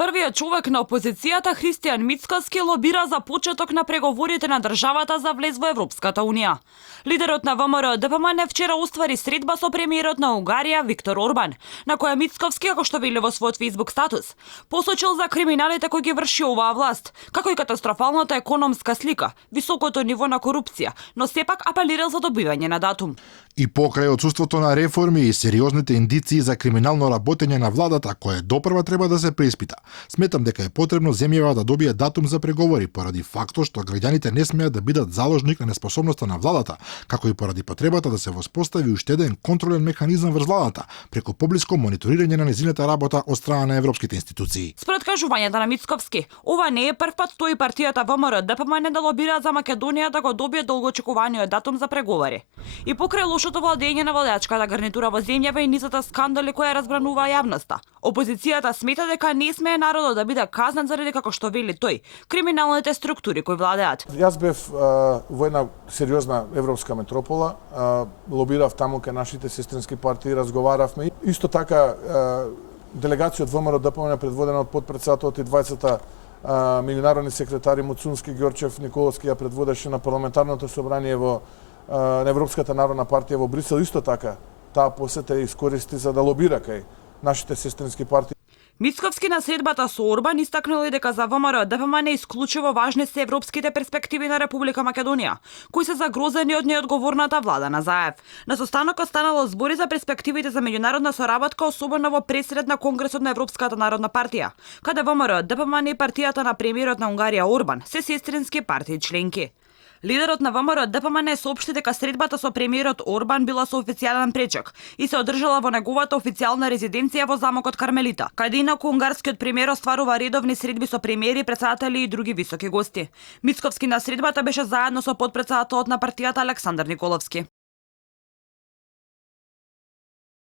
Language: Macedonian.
Првиот човек на опозицијата Христијан Мицкоски лобира за почеток на преговорите на државата за влез во Европската унија. Лидерот на ВМРО ДПМН вчера оствари средба со премиерот на Унгарија Виктор Орбан, на која Мицковски, како што вели во својот Facebook статус, посочил за криминалите кои ги врши оваа власт, како и катастрофалната економска слика, високото ниво на корупција, но сепак апелирал за добивање на датум. И покрај отсуството на реформи и сериозните индиции за криминално работење на владата, кое допрва треба да се преиспита, сметам дека е потребно земјава да добие датум за преговори поради фактот што граѓаните не смеат да бидат заложник на неспособноста на владата, како и поради потребата да се воспостави уште еден контролен механизам врз владата преку поблиско мониторирање на нејзината работа од страна на европските институции. Според кажувањата на Мицковски, ова не е прв пат тој партијата ВМРО ДПМН да лобираат за Македонија да го добие долгоочекуваниот датум за преговори. И покрај лошото владење на владеачката гарнитура во земјава и низата скандали кои разбранува јавноста, опозицијата смета дека не смее народот да биде казнат заради, како што вели тој, криминалните структури кои владеат. Јас бев во една сериозна европска метропола, лобирав таму кај нашите сестрински партии, разговаравме. Исто така делегација од ВМРО ДПМН предводена од потпредседателот и двајцата меѓународни секретари Муцунски, Ѓорчев, Николовски ја предводеше на парламентарното собрание на Европската народна партија во Брисел. Исто така таа посета искористи за да лобира кај нашите сестрински партии. Мицковски на средбата со Орбан истакнал дека за ВМРО ДПМН исклучиво важни се европските перспективи на Република Македонија, кои се загрозени од неодговорната влада на Заев. На состанокот станало збори за перспективите за меѓународна соработка, особено во пресред на Конгресот на Европската народна партија, каде ВМРО ДПМН и партијата на премиерот на Унгарија Орбан се сестрински партии членки. Лидерот на ВМРО ДПМН соопшти дека средбата со премиерот Орбан била со официјален пречек и се одржала во неговата официјална резиденција во замокот Кармелита, каде инаку унгарскиот премиер остварува редовни средби со премиери, претседатели и други високи гости. Мицковски на средбата беше заедно со потпредседателот на партијата Александар Николовски.